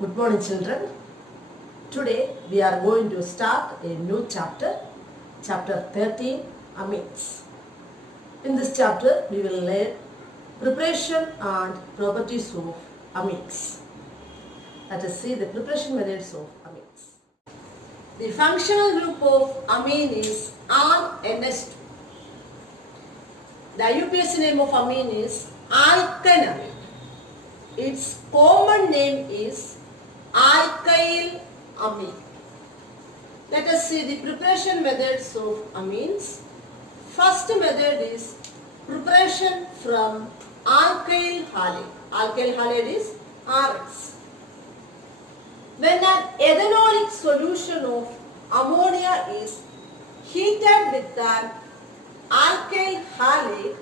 Good morning, children. Today we are going to start a new chapter, chapter 13, Amines. In this chapter, we will learn preparation and properties of amines. Let us see the preparation methods of amines. The functional group of amine is RNS2. The IUPAC name of amine is alkanamide. Its common name is alkyl amine. Let us see the preparation methods of amines. First method is preparation from alkyl halide. Alkyl halide is RX. When an ethanolic solution of ammonia is heated with an alkyl halide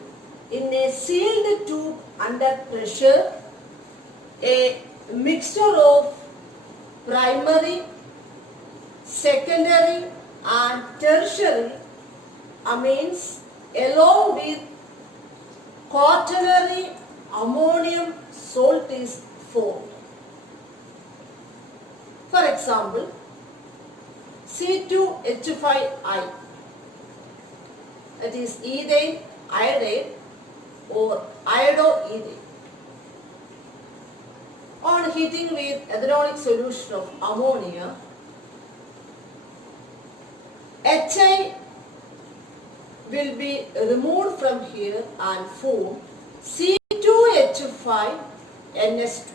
in a sealed tube under pressure, a mixture of primary, secondary and tertiary amines along with quaternary ammonium salt is formed. For example, C2H5I, that is ethyl iodide or iodoethane. On heating with ethanolic solution of ammonia, HI will be removed from here and form C2H5NS2.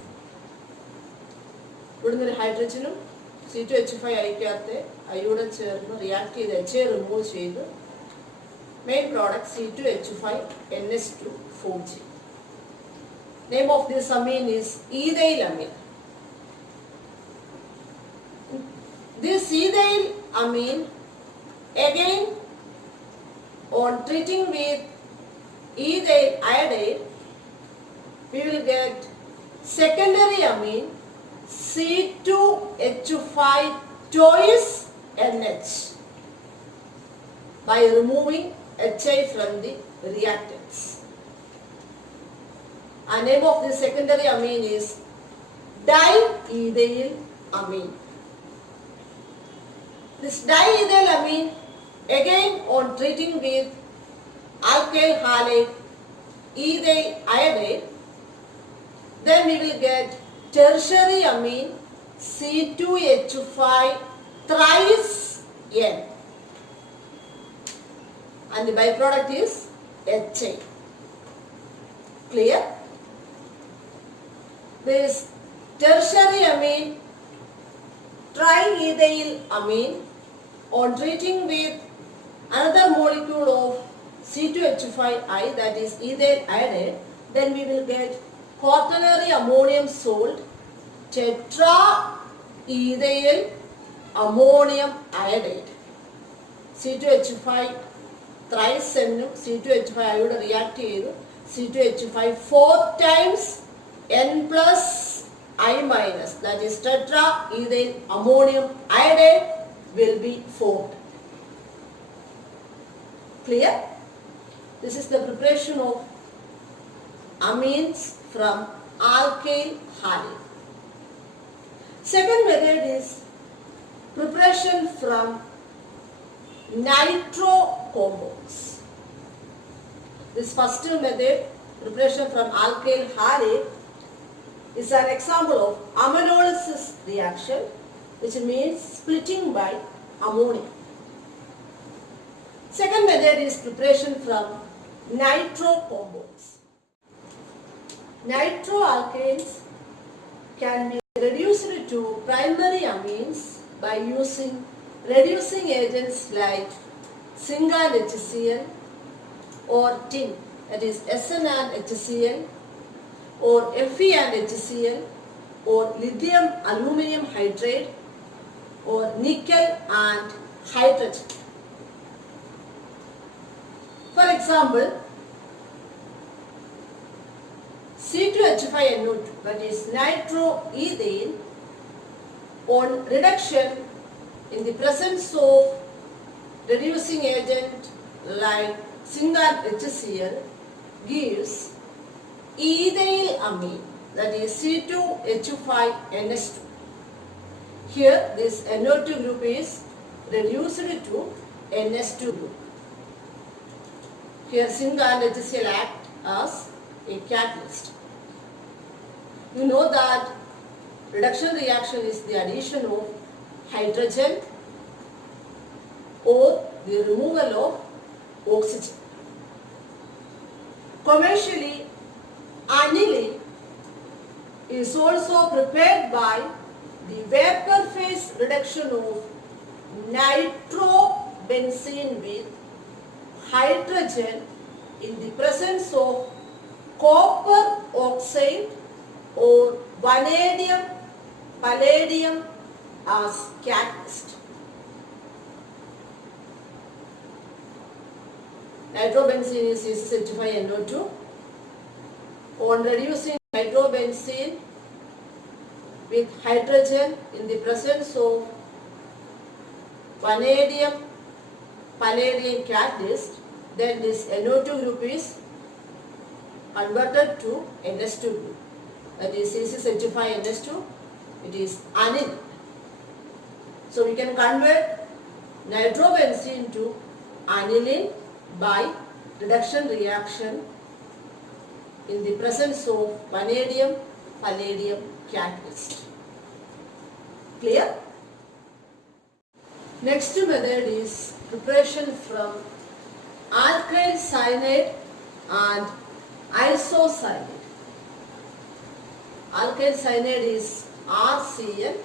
ഇവിടുന്ന് ഒരു ഹൈഡ്രജനും C2H5 അയക്കാത്ത അയോടെ ചേർന്ന് റിയാക്ട് ചെയ്ത് HI remove ചെയ്ത് main product C2H5NS2 form ചെയ്യും. Name of this amine is ethyl amine. This ethyl amine, again on treating with ethyl iodide, we will get secondary amine C2H5 twice NH by removing HI from the reactants. The name of the secondary amine is diethyl amine. This diethyl amine, again on treating with alkyl halide, ethyl iodide, then we will get tertiary amine C2H5 thrice N, and the byproduct is HI. Clear? This tertiary amine, triethyl amine, on treating with another molecule of C2H5I, that is ethyl iodide, then we will get quaternary ammonium salt, tetraethyl ammonium iodide. C2H5 thrice N, C2H5 iode react ചെയ്തു C2H5 4 times N plus I minus, that is tetraethyl ammonium iodide will be formed. Clear? This is the preparation of amines from alkyl halide. Second method is preparation from nitro compounds. This first method, preparation from alkyl halide, is an example of ammonolysis reaction, which means splitting by ammonia. Second method is preparation from nitro compounds. Nitroalkanes can be reduced to primary amines by using reducing agents like zinc and HCl or tin, that is SN and HCl, or Fe and HCl, or lithium aluminum hydride, or nickel and hydrogen. For example, C2H5NO2, that is nitroethane, on reduction in the presence of reducing agent like zinc and HCl gives ethyl amine. that is C2H5NH2. Here this NO2 group is reduced to NH2 group. Here zinc and HCl act as a catalyst. You know that reduction reaction is the addition of hydrogen or the removal of oxygen. Commercially, aniline is also prepared by the vapor phase reduction of nitrobenzene with hydrogen in the presence of copper oxide or vanadium palladium as catalyst. Nitrobenzene is C6H5NO2. On reducing nitrobenzene with hydrogen in the presence of vanadium palladium catalyst, then this NO2 group is converted to NH2 group. That is C6H5NH2. It is aniline. So we can convert nitrobenzene to aniline by reduction reaction in the presence of vanadium palladium catalyst. Clear? Next method is preparation from alkyl cyanide and isocyanide. Alkyl cyanide is RCl.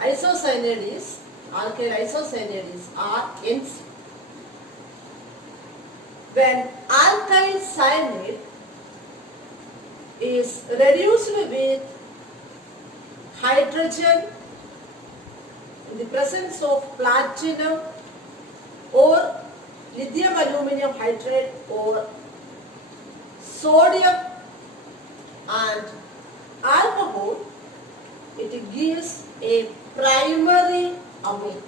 Isocyanide is alkyl isocyanide is RNC. When alkyl cyanide is reduced with hydrogen in the presence of platinum or lithium aluminum hydride or sodium and alcohol, it gives a primary amine.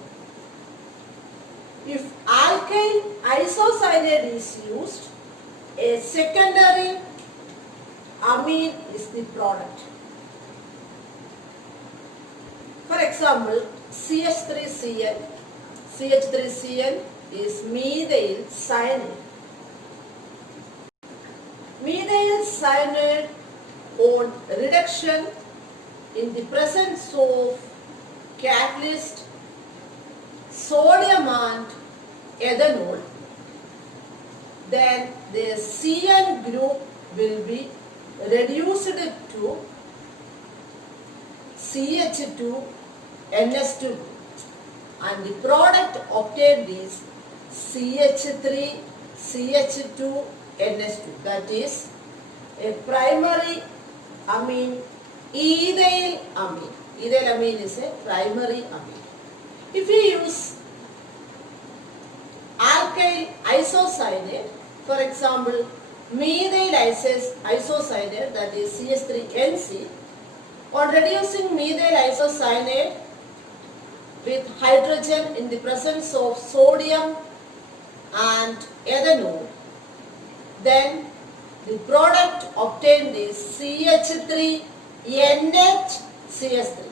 If alkyl isocyanide is used, a secondary amine is the product. For example, CH3Cl. CH3Cl is methyl cyanide. Methyl cyanide on reduction in the presence of catalyst sodium and ethanol, then the CN group will be reduced to CH2NH2 and the product obtained is CH3CH2NH2, that is a primary amine, ethyl amine. Ethyl amine is a primary amine. If we use alkyl isocyanate, for example, methyl isocyanate, that is CH3NC, on reducing methyl isocyanate with hydrogen in the presence of sodium and ethanol, then the product obtained is CH3NHCH3,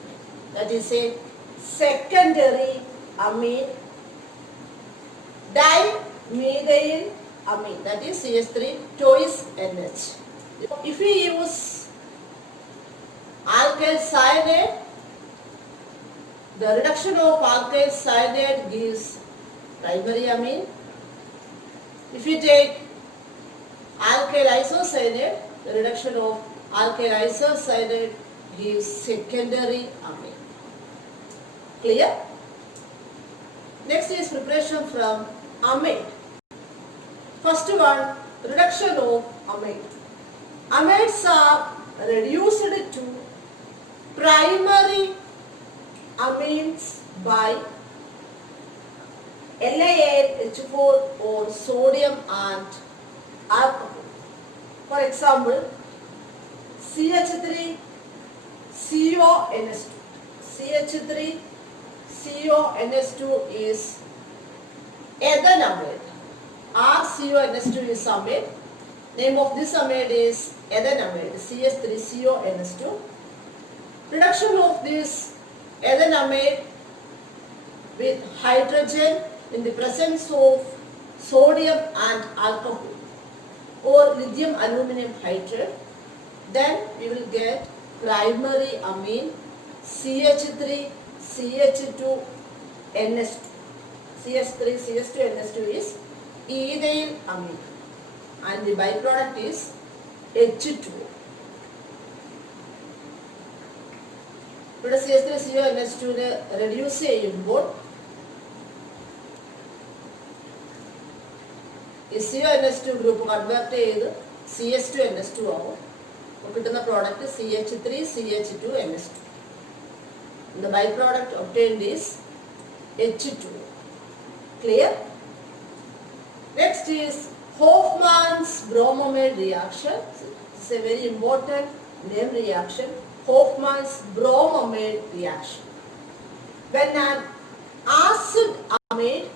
that is a secondary amine, dimethyl amine, that is CH3 twice NH. If we use alkyl cyanide, the reduction of alkyl cyanide gives primary amine. If we take alkyl isocyanate, the reduction of alkyl isocyanate gives secondary amine. Clear? Next is preparation from amide. First one, reduction of amide. Amides are reduced to primary amines by LiAlH4 or sodium and alcohol. For example, CH3CONH2. CH3CONH2 is ethanamide. RCONH2 is amide. Name of this amide is ethanamide, CH3CONS2. Reduction of this ethanamide with hydrogen in the presence of sodium and alcohol or lithium aluminum hydride, then we will get primary amine CH3 CH2 NS2. CH3 CH2 NS2 is ethyl amine and the byproduct is H2O. ഇവിടെ CH3CONS2 reduce ചെയ്യുമ്പോൾ ഈ CONS2 group convert ചെയ്ത് CH2NS2 ആവും. കിട്ടുന്ന product CH3CH2NS2. The byproduct obtained is H2O. Clear? Next is Hofmann's bromamide reaction. It's a very important name reaction. Hofmann's bromamide reaction. When an acid amide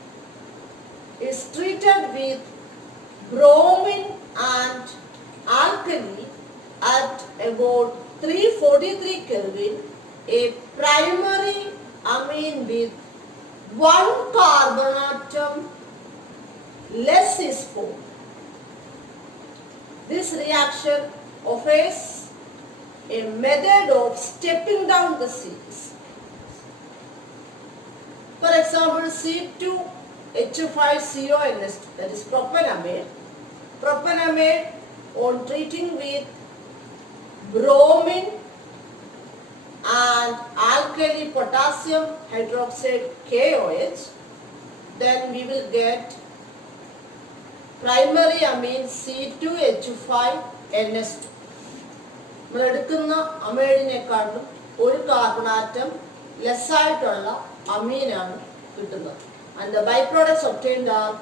is treated with bromine and alkali at about 343 Kelvin, a primary amine with one carbon atom less is formed. This reaction offers a method of stepping down the series. For example, C2H5CONS2, that is propanamide. Propanamide, on treating with bromine and alkali potassium hydroxide KOH, then we will get primary amine C2H5NS2. നമ്മൾ എടുക്കുന്ന അമൈഡിനെക്കാളും ഒരു carbon atom less ആയിട്ടുള്ള അമീനാണ് കിട്ടുന്നത്. And the byproducts obtained are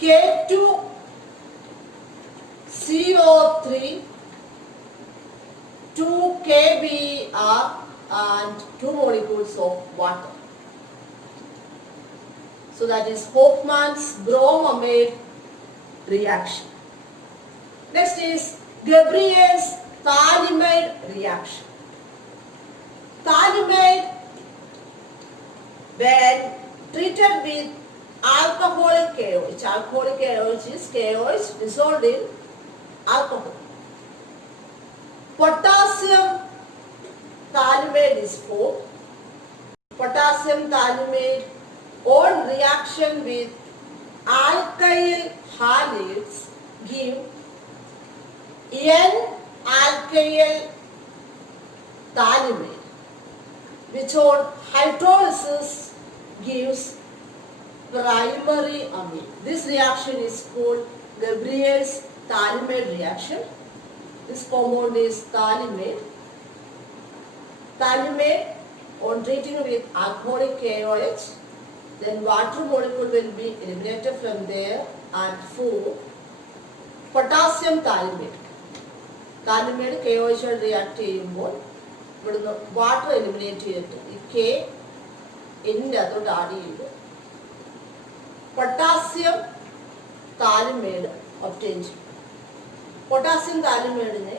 K2CO3, 2KBr and 2 molecules of water. So that is Hofmann's bromamide reaction. Next is Gabriel's Thalamide reaction. Thalamide, when treated with alcoholic KOH, alcoholic KOH is KOH dissolved in alcohol. Potassium thalamide is formed. Potassium thalamide on reaction with alkyl halides give N-alkyl thalamide, which on hydrolysis gives primary amine. This reaction is called Gabriel's Thalamide reaction. This compound is thalamide. Thalamide, on treating with alcoholic KOH, then water molecule will be eliminated from there and form potassium thalamide. Thalamide KOH react ചെയ്യുമ്പോൾ ഇവിടുന്ന് water eliminate ചെയ്തിട്ട് ഈ കെ എന്നിൻ്റെ അതോട്ട് ആഡ് ചെയ്ത് പൊട്ടാസ്യം താലിമേഡ് ഒബ്റ്റെയിൻ ചെയ്യും. പൊട്ടാസ്യം താലിമേഡിനെ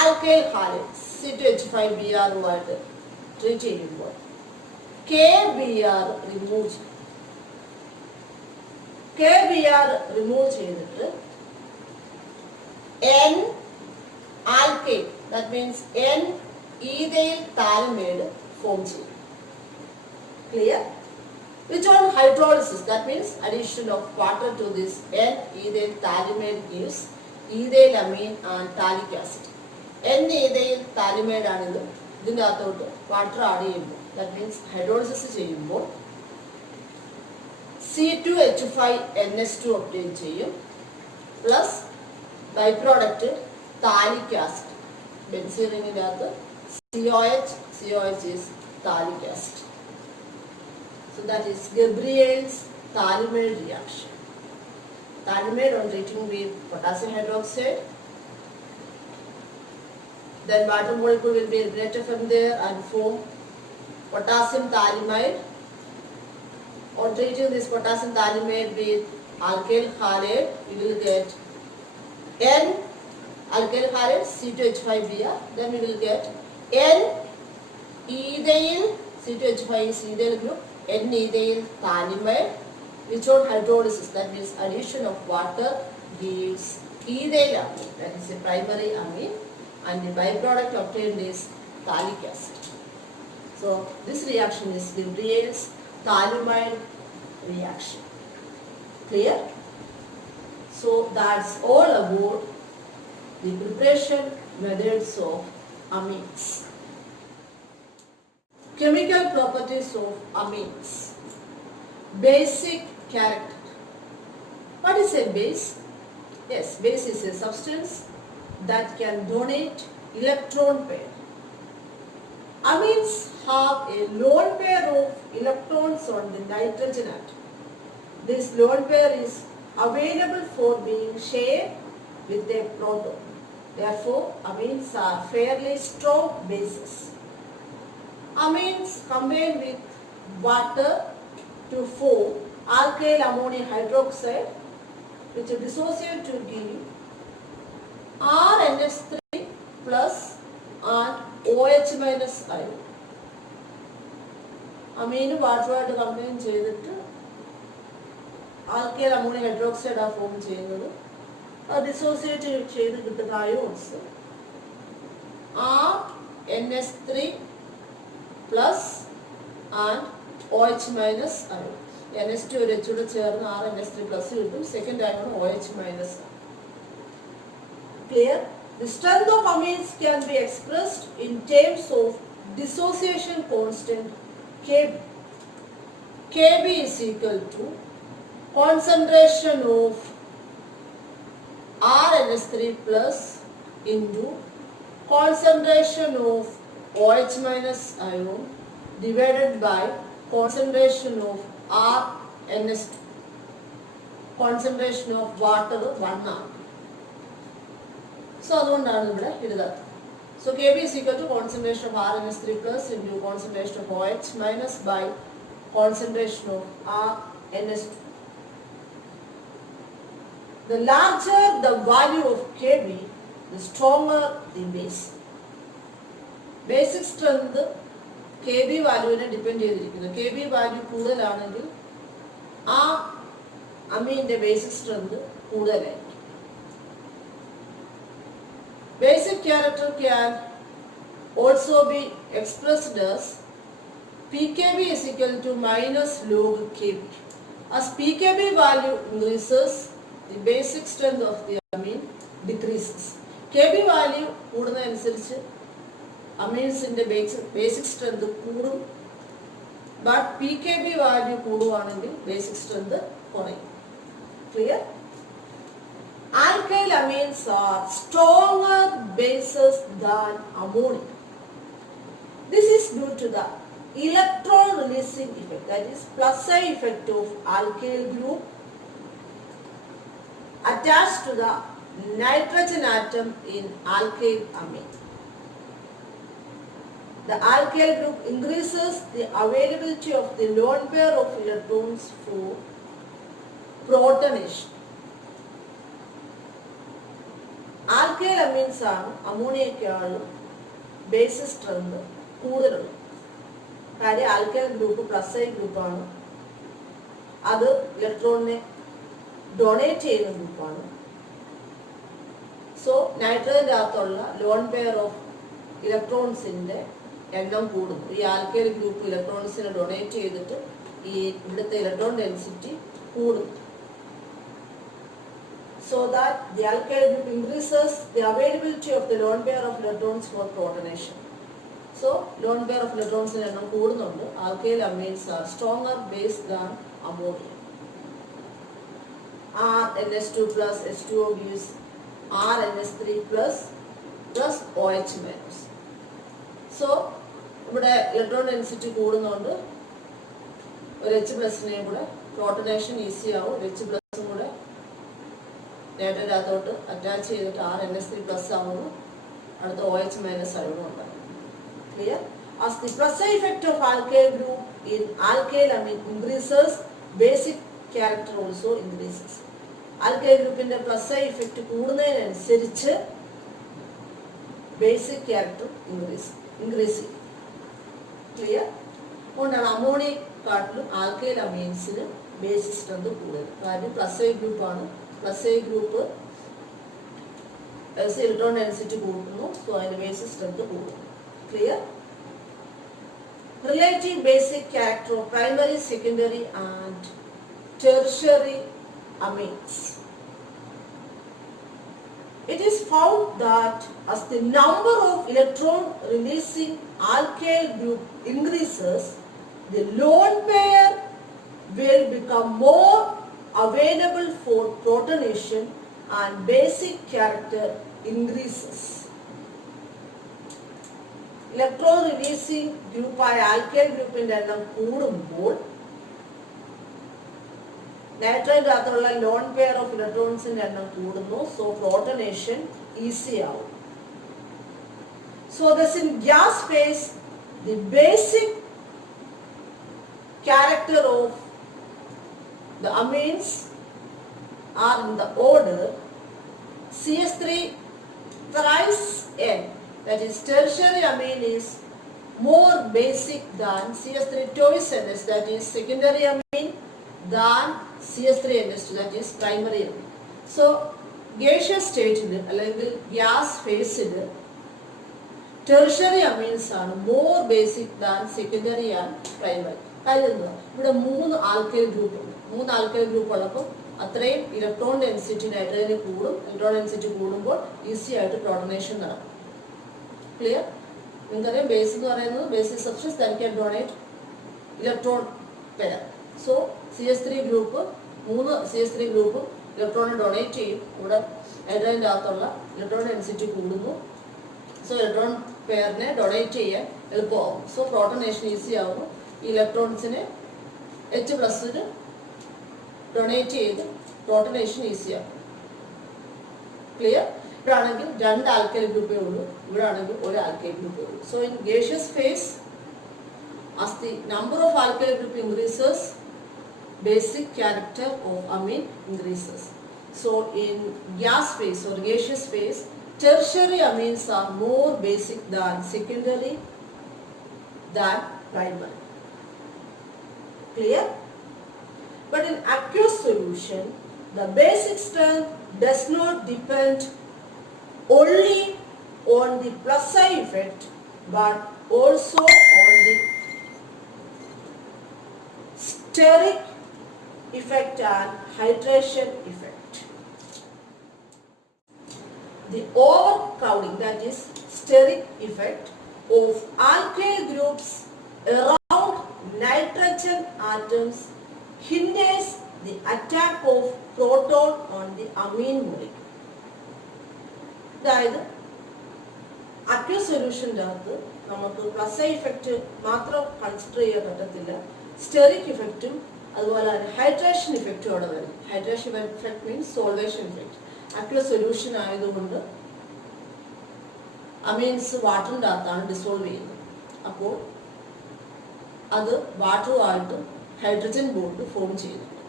ആൽക്കൈൽ ഹാലൈഡ് C2H5Br-ഉമായിട്ട് ട്രീറ്റ് ചെയ്യുമ്പോൾ KBr റിമൂവ് ചെയ്യും. KBr റിമൂവ് ചെയ്തിട്ട് N-alkyl, that means N-ethyl thalamide form ചെയ്യും. Clear? Which on hydrolysis, that means addition of water to this N-ethyl thalamide gives ethylamine and thalic acid. N-ethyl thalamide ആണിത്. ഇതിൻ്റെ അകത്തോട്ട് water add ചെയ്യുമ്പോൾ, that means hydrolysis ചെയ്യുമ്പോൾ C2H5NS2 obtain ചെയ്യും. Plus by product thalic acid. Benzene ringൻ്റെ അകത്ത് COH is thalic acid. So that is Gabriel's Thalamide reaction. Thalamide on treating with potassium hydroxide, then water molecule will be eliminated from there and form potassium thalamide. On treating this potassium thalamide with alkyl halide, we will get N alkyl halide C2H5Br. Then we will get N ethyl C2H5 is ethyl group, N ethyl thallimide, which on hydrolysis, that means addition of water, gives ethyl amine, that is a primary amine, and the byproduct obtained is phthalic acid. So this reaction is Gibbs thallimide reaction. Clear? So that's all about the preparation methods of amines. Chemical properties of amines. Basic character. What is a base? Yes, base is a substance that can donate electron pair. Amines have a lone pair of electrons on the nitrogen atom. This lone pair is available for being shared with a proton. Therefore, amines are fairly strong bases. Amines combine with water to form alkyl ammonium hydroxide, which dissociate to give RNH3 plus and OH minus ion. Amine water combine cheyidittu alkyl ammonium hydroxide are form cheyyunnathu. Dissociate cheyid kittunna ions RNH3 plus and OH minus ion. NH2 ഒരു H കൂടെ ചേർന്ന് RNH3 plus കിട്ടും. Second ion OH minus. Clear? The strength of amines can be expressed in terms of dissociation constant Kb. Kb is equal to concentration of RNH3 plus into concentration of OH minus ion divided by concentration of RNH2. Concentration of water 1 ആണ്. So അതുകൊണ്ടാണ് ഇവിടെ എഴുതാത്തത്. So Kb is equal to concentration of RNH3 plus into concentration of OH minus by concentration of RNH2. The larger the value of Kb, the stronger the base. Basic strength Kb വാല്യൂവിനെ depend ചെയ്തിരിക്കുന്നു. Kb value കൂടുതലാണെങ്കിൽ ആ അമീൻ്റെ basic strength കൂടുതലായിരിക്കും. Basic character can also be expressed as pKb is equal to minus log Kb. As pKb value increases, the basic strength of the amine decreases. Kb value കൂടുന്നതനുസരിച്ച് അമീൻസിൻ്റെ basic strength കൂടും. But pKb value കൂടുവാണെങ്കിൽ basic strength കുറയും. Clear? Alkyl amines are stronger bases than ammonia. This is due to the electron releasing effect, that is plus I effect of alkyl group attached to the nitrogen atom in alkyl amine. The alkyl group increases the availability of the lone pair of electrons for protonation. Alkyl amines ആണ് അമോണിയക്കാളും basic strength കൂടുതലുള്ളത്. കാര്യം alkyl group plus I ഗ്രൂപ്പാണ്, അത് ഇലക്ട്രോണിനെ ഡൊണേറ്റ് ചെയ്യുന്ന ഗ്രൂപ്പാണ്. സോ നൈട്രജൻ്റെ അകത്തുള്ള ലോൺ പെയർ ഓഫ് ഇലക്ട്രോൺസിൻ്റെ എണ്ണം കൂടുന്നു. ഈ ആൽക്കൈൽ ഗ്രൂപ്പ് ഇലക്ട്രോൺസിനെ ഡൊണേറ്റ് ചെയ്തിട്ട് ഈ ഇവിടുത്തെ ഇലക്ട്രോൺ ഡെൻസിറ്റി കൂടുന്നു. So that the alkyl group increases the availability of the lone pair of electrons for protonation. So lone pair of electrons in എണ്ണം കൂടുന്നുണ്ട്. Alkyl amines are stronger base than ammonia. RNH2 plus H2O gives RNH3 plus OH minus. So ഇവിടെ electron density കൂടുന്നുണ്ട്. ഒരു H പ്ലസിനെയും കൂടെ പ്രോട്ടനേഷൻ easy ആവും. ഒരു H പ്ലസും കൂടെ നേട്ടൻ്റെ അകത്തോട്ട് അറ്റാച്ച് ചെയ്തിട്ട് RNH3 പ്ലസ് ആവുന്നു. അടുത്ത OH മൈനസ് അയണും ഉണ്ടാകും. Clear? As the plus effect of alkyl group in alkyl amine increases, basic character also increases. Alkyl ഗ്രൂപ്പിന്റെ പ്ലസ് ഐ ഇഫക്റ്റ് കൂടുന്നതിനനുസരിച്ച് ബേസിക് ക്യാരക്ടർ ഇൻക്രീസ് ചെയ്യും. ക്ലിയർ? അതുകൊണ്ടാണ് അമോണിയക്കാട്ടിലും ആൽക്കൈൽ അമീൻസിന് ബേസിക് സ്ട്രെങ്ത് കൂടുതൽ. കാര്യം പ്ലസ് ഐ ഗ്രൂപ്പാണ്. Plus I group electron density കൂട്ടുന്നു. സോ അതിന്റെ ബേസിക് സ്ട്രെങ്ത് കൂടുന്നു. Clear? Relative basic character of primary, secondary and tertiary amines. It is found that as the number of electron releasing alkyl group increases, the lone pair will become more available for protonation and basic character increases. Electron releasing ഗ്രൂപ്പായ alkyl ഗ്രൂപ്പിന്റെ എണ്ണം കൂടുമ്പോൾ നൈട്രേറ്റ് അകത്തുള്ള lone pair of ഇലക്ട്രോൺസിന്റെ എണ്ണം കൂടുന്നു. So protonation easy ആവും. So thus in gas phase the basic character of the amines are in the order CH3 thrice N. That is, tertiary amine is more basic than CH3 twice NH, that is secondary amine, than CH3 NH2, that is primary amine. So, gaseous state അല്ലെങ്കിൽ ഗ്യാസ് ഫേസിൽ tertiary amines ആണ് more basic than secondary and primary. കാര്യം എന്താ? ഇവിടെ 3 alkyl group ഉണ്ട്. 3 alkyl group ഉള്ളപ്പോൾ അത്രയും electron density നൈട്രജന് കൂടും. ഇലക്ട്രോൺ ഡെൻസിറ്റി കൂടുമ്പോൾ ഈസി ആയിട്ട് പ്രോട്ടനേഷൻ നടക്കും. ക്ലിയർ? നിങ്ങൾക്കറിയാം ബേസ് എന്ന് പറയുന്നത് basic substance that can donate electron pair. So CH3 group 3 CH3 group ഇലക്ട്രോണിനെ ഡൊണേറ്റ് ചെയ്യും. ഇവിടെ ഹൈഡ്രജൻ്റെ അകത്തുള്ള ഇലക്ട്രോൺ ഡെൻസിറ്റി കൂടുന്നു. സോ ഇലക്ട്രോൺ പെയറിനെ ഡൊണേറ്റ് ചെയ്യാൻ എളുപ്പമാകും. സോ പ്രോട്ടനേഷൻ ഈസി ആകുന്നു. ഈ ഇലക്ട്രോൺസിനെ H+ന് ഡൊണേറ്റ് ചെയ്ത് പ്രോട്ടനേഷൻ ഈസി ആകും. ക്ലിയർ? ഇവിടെ ആണെങ്കിൽ 2 ആൽക്കൈൽ ഗ്രൂപ്പേ ഉള്ളൂ. ഇവിടെ ആണെങ്കിൽ 1 ആൽക്കൈൽ ഗ്രൂപ്പേ ഉള്ളൂ. So in gaseous phase, as the number of alkyl group increases, basic character of amine increases. So in gas phase or gaseous phase, tertiary amines are more basic than secondary than primary. Clear? But in aqueous solution, the basic strength does not depend only on the plus I effect but also on the steric effect and hydration effect. The overcrowding, that is steric effect of alkyl groups around nitrogen atoms hinders the attack of proton on the amine molecule. അതായത് അക്യൂസ് സൊല്യൂഷൻ്റെ അകത്ത് നമുക്ക് plus I effect മാത്രം കൺസിഡർ ചെയ്യാൻ പറ്റത്തില്ല. സ്റ്റെറിക് ഇഫക്റ്റും അതുപോലെ തന്നെ ഹൈഡ്രേഷൻ ഇഫക്റ്റും അവിടെ വരും. Hydration effect means solvation effect. Aqueous solution ആയതുകൊണ്ട് അമീൻസ് വാട്ടറിൻ്റെ അകത്താണ് ഡിസോൾവ് ചെയ്യുന്നത്. അപ്പോൾ അത് വാട്ടറുമായിട്ട് ഹൈഡ്രജൻ ബോണ്ട് ഫോം ചെയ്യുന്നുണ്ട്.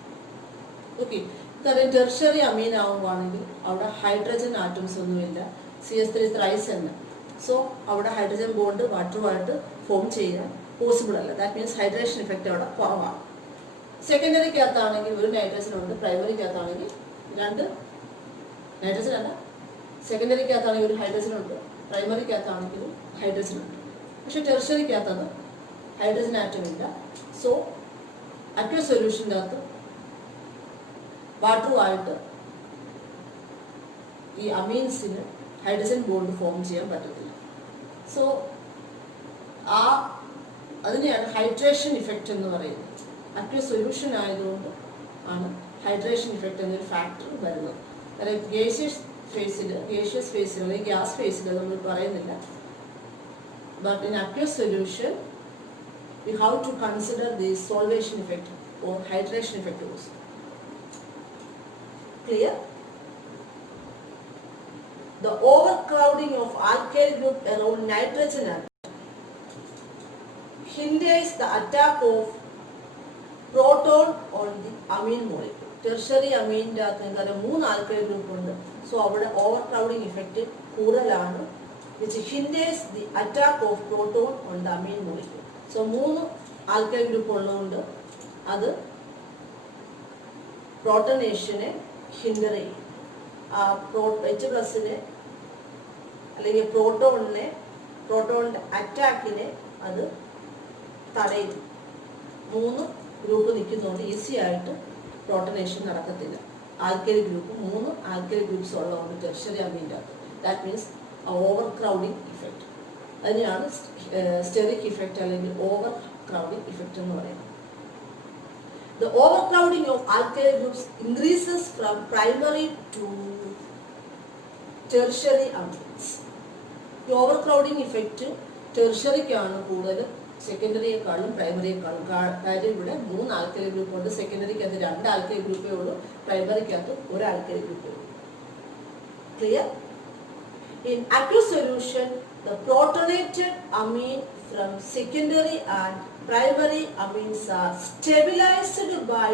ഓക്കെ, കാരണം ടെർഷ്യറി അമീൻ ആവുകയാണെങ്കിൽ അവിടെ ഹൈഡ്രജൻ ആറ്റംസ് ഒന്നുമില്ല, CH3 ത്രൈസ് എന്ന്. സോ അവിടെ ഹൈഡ്രജൻ ബോണ്ട് വാട്ടറുമായിട്ട് ഫോം ചെയ്യാൻ പോസിബിൾ അല്ല. ദാറ്റ് മീൻസ് ഹൈഡ്രേഷൻ ഇഫക്റ്റ് അവിടെ കുറവാണ്. സെക്കൻഡറിക്കകത്താണെങ്കിൽ ഒരു നൈട്രജൻ ഉണ്ട്, പ്രൈമറിക്കകത്താണെങ്കിൽ 2 നൈട്രജൻ അല്ല. സെക്കൻഡറിക്കകത്താണെങ്കിൽ ഒരു ഹൈഡ്രജൻ ഉണ്ട്, പ്രൈമറിക്കകത്താണെങ്കിലും ഹൈഡ്രജൻ ഉണ്ട്. പക്ഷെ ടെർഷ്യറിക്കകത്തത് ഹൈഡ്രജൻ ആറ്റം ഇല്ല. സോ അക്യൂസ് സൊല്യൂഷൻ്റെ അകത്ത് വാട്ടറുമായിട്ട് ഈ അമീൻസിന് ഹൈഡ്രജൻ ബോണ്ട് ഫോം ചെയ്യാൻ പറ്റത്തില്ല. സോ അതിനെയാണ് ഹൈഡ്രേഷൻ ഇഫക്റ്റ് എന്ന് പറയുന്നത്. അക്യൂസ് സൊല്യൂഷൻ ആയതുകൊണ്ട് ആണ് ഹൈഡ്രേഷൻ ഇഫക്റ്റ് എന്നൊരു ഫാക്ടർ വരുന്നത്. അതായത് ഗേഷ്യസ് ഫേസിൽ അല്ലെങ്കിൽ ഗ്യാസ് ഫേസിൽ നമ്മൾ പറയുന്നില്ല. But in aqueous solution we have to consider the solvation effect or hydration effect also. Clear? The overcrowding of alkyl group around nitrogen atom hinders the attack of proton on the amine molecule. Tertiary അമീൻ്റെ അകത്ത് നിങ്ങൾക്ക് 3 alkyl group ഉണ്ട്. So അവിടെ overcrowding effect കൂടുതലാണ്, which hinders the attack of proton on the amine molecule. So 3 alkyl group ഉള്ളതുകൊണ്ട് അത് പ്രോട്ടനേഷനെ ഹിൻഡർ ചെയ്യും. H+നെ അല്ലെങ്കിൽ പ്രോട്ടോണിൻ്റെ അറ്റാക്കിനെ അത് തടയും. 3 ഗ്രൂപ്പ് നിൽക്കുന്നതുകൊണ്ട് ഈസി ആയിട്ട് പ്രോട്ടനേഷൻ നടക്കത്തില്ല. ആൽക്കൈൽ ഗ്രൂപ്പ് 3 ആൽക്കൈൽ ഗ്രൂപ്പ്സ് ഉള്ളതുകൊണ്ട് ടെർഷറി അമീൻ്റെ അകത്ത് that means over crowding effect. അതിനെയാണ് സ്റ്റെറിക് ഇഫക്റ്റ് അല്ലെങ്കിൽ ഓവർ ക്രൗഡിങ് ഇഫക്റ്റ് എന്ന് പറയുന്നത്. The overcrowding of alkyl groups increases from primary to tertiary amines. The overcrowding effect ടെർഷറിക്കാണ് കൂടുതൽ, സെക്കൻഡറിയെക്കാളും പ്രൈമറിയെക്കാളും. കാര്യം ഇവിടെ 3 ആൽക്കൈൽ ഗ്രൂപ്പ് ഉണ്ട്. സെക്കൻഡറിക്കകത്ത് 2 ആൽക്കൈൽ ഗ്രൂപ്പേ ഉള്ളൂ, പ്രൈമറിക്കകത്ത് 1 ആൽക്കൈൽ ഗ്രൂപ്പേ ഉള്ളൂ. Clear? In aqueous solution, the protonated amine from secondary and primary amines are stabilized by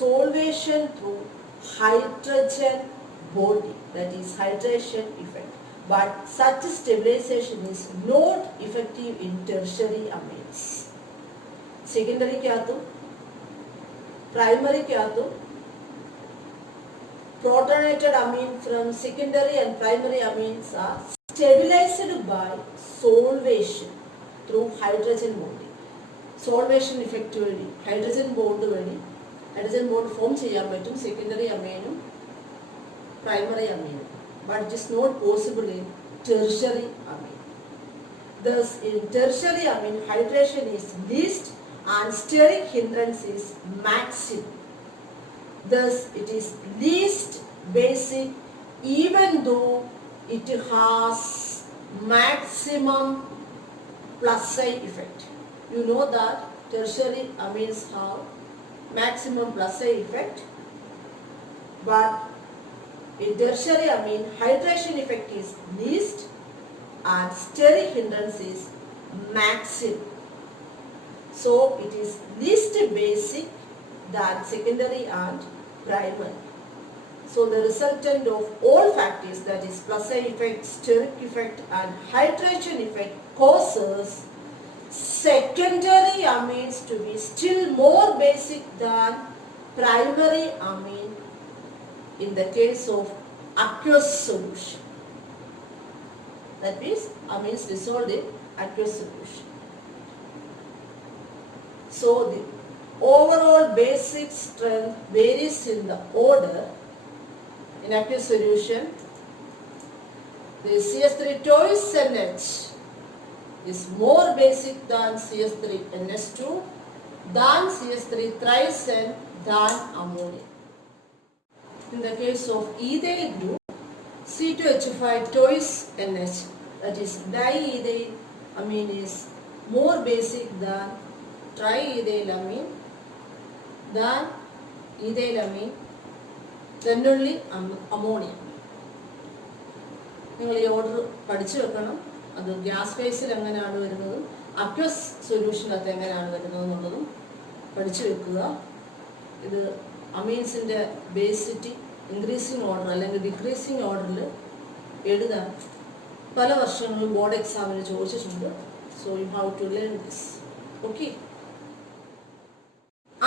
solvation through hydrogen bonding, that is hydration effect. But such stabilization is not effective in tertiary amines. Secondary kyaathu, primary kyaathu, protonated amine from secondary and primary amines are stabilized by solvation through hydrogen bonding. Solvation effect വഴി hydrogen bond form ചെയ്യാൻ പറ്റും secondary അമീനും primary അമീനും. But it is not possible in tertiary amine. Thus in tertiary amine hydration is least and steric hindrance is maximum. Thus it is least basic even though it has maximum plus I effect. You know that tertiary amines have maximum plus I effect, but in tertiary amine hydration effect is least and steric hindrance is maximum. So it is least basic than secondary and primary. So the resultant of all factors, that is plus I effect, steric effect and hydration effect, causes secondary amines to be still more basic than primary amine in the case of aqueous solution. That means amines dissolved in aqueous solution. So the overall basic strength varies in the order. In aqueous solution, the CS3 twice NH is more basic than CS3 NH2 than CS3 thrice N than ammonia. In the case of ethyl group, C2H5 twice NH, that is diethyl amine is more basic than triethyl amine than ethyl amine, then only ammonia. നിങ്ങൾ ഈ ഓർഡർ പഠിച്ചു വെക്കണം. അത് ഗ്യാസ് ഫേസിൽ എങ്ങനെയാണ് വരുന്നതും അക്വസ് സൊല്യൂഷനകത്ത് എങ്ങനെയാണ് വരുന്നത് എന്നുള്ളതും പഠിച്ചു വെക്കുക. ഇത് അമീൻസിൻ്റെ ബേസിറ്റി ഇൻക്രീസിങ് ഓർഡർ അല്ലെങ്കിൽ ഡിക്രീസിങ് ഓർഡറിൽ എഴുതാൻ പല വർഷങ്ങളിലും ബോർഡ് എക്സാമിന് ചോദിച്ചിട്ടുണ്ട്. So you have to learn this. Okay.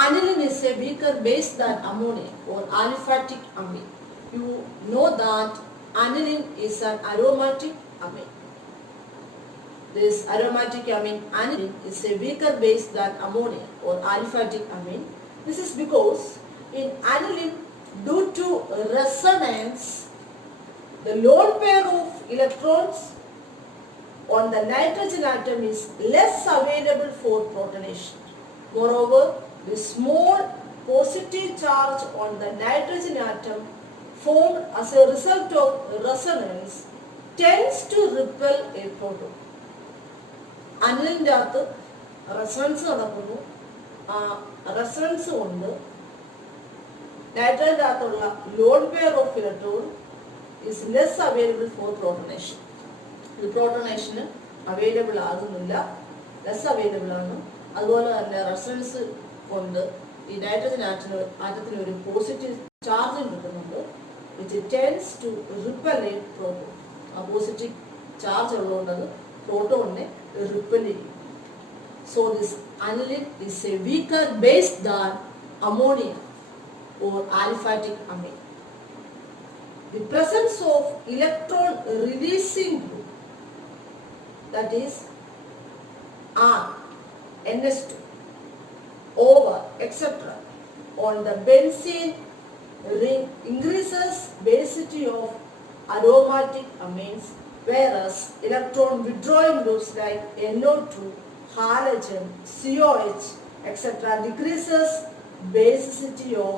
Aniline is a weaker base than ammonia or aliphatic amine. You know that aniline is an aromatic amine. This aromatic amine aniline is a weaker base than ammonia or aliphatic amine. This is because in aniline, due to resonance, the lone pair of electrons on the nitrogen atom is less available for protonation. Moreover, the small positive charge on the nitrogen atom formed as a result of resonance tends to repel a proton. അനിലിൻ്റെ അകത്ത് resonance നടക്കുന്നു. ആ resonance കൊണ്ട് നൈട്രജൻ്റെ അകത്തുള്ള lone pair of electron is less available for protonation. ഇത് പ്രോട്ടോണേഷന് available ആകുന്നില്ല, ലെസ് അവൈലബിൾ ആണ്. അതുപോലെ തന്നെ റെസണൻസ് കൊണ്ട് ഈ നൈട്രജൻ ആറ്റത്തിന് ഒരു പോസിറ്റീവ് ചാർജ് കിട്ടുന്നുണ്ട്, which tends to repel a proton. ആ പോസിറ്റീവ് ചാർജ് ഉള്ളതുകൊണ്ട് അത് പ്രോട്ടോണിനെ റിപ്പൽ ചെയ്യും. So this aniline is a weaker base than ammonia or aliphatic amine. The presence of electron releasing group, that is R, NS2, over, etc. on the benzene ring increases basicity of aromatic amines, whereas electron withdrawing groups like NO2, halogen, COH, etc. decreases basicity of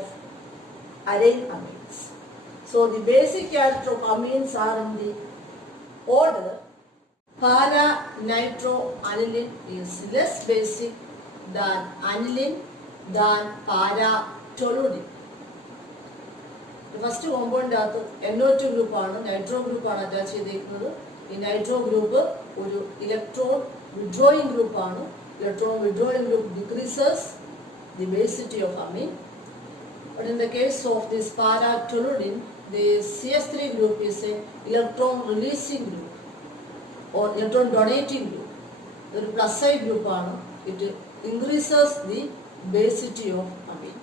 arraign amines. So the basic character of amines are in the order. Para-nitroaniline is less basic than aniline than para-toluene. First കോമ്പൗണ്ടിനകത്ത് NO2 ഗ്രൂപ്പാണ്, nitro ഗ്രൂപ്പാണ് attach ചെയ്തിരിക്കുന്നത്. ഈ nitro group ഒരു electron withdrawing ഗ്രൂപ്പാണ്. Electron withdrawing group decreases the basicity of amine. But in the case of this para-toluene, the CS3 group is a electron releasing group or electron donating group. ഒരു plus side ഗ്രൂപ്പാണ്. It increases the basicity of amine.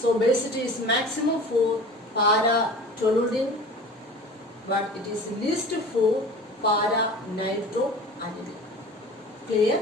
So basicity is maximum for para-toluene, but it is least for para-nitroaniline. Clear?